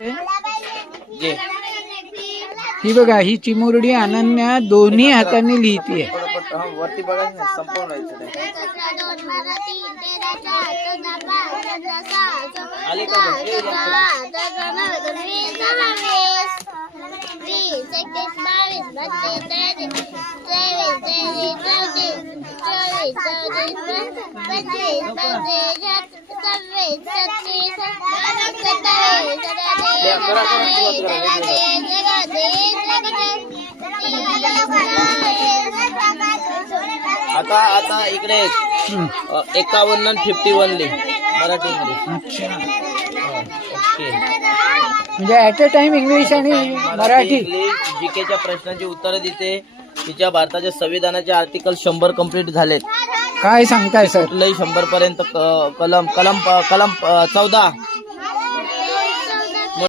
जे ही बघा, ही चिमुरडी अनन्या दोन्ही हातांनी लिहितीये. वरती बघायचं नाही, संपूर्ण व्हायचं नाही. आले का आता आता इकडे 51 आणि 51 लिह मराठीमध्ये. अच्छा, ओके. म्हणजे ऍट अ टाइम इंग्लिश आणि मराठी. जीकेच्या प्रश्नांची उत्तरं देते. तिच्या भारताच्या संविधानाचे आर्टिकल 100 कंप्लीट झालेत. काय सांगताय सर? कुठलंही 100 पर्यंत कलम 14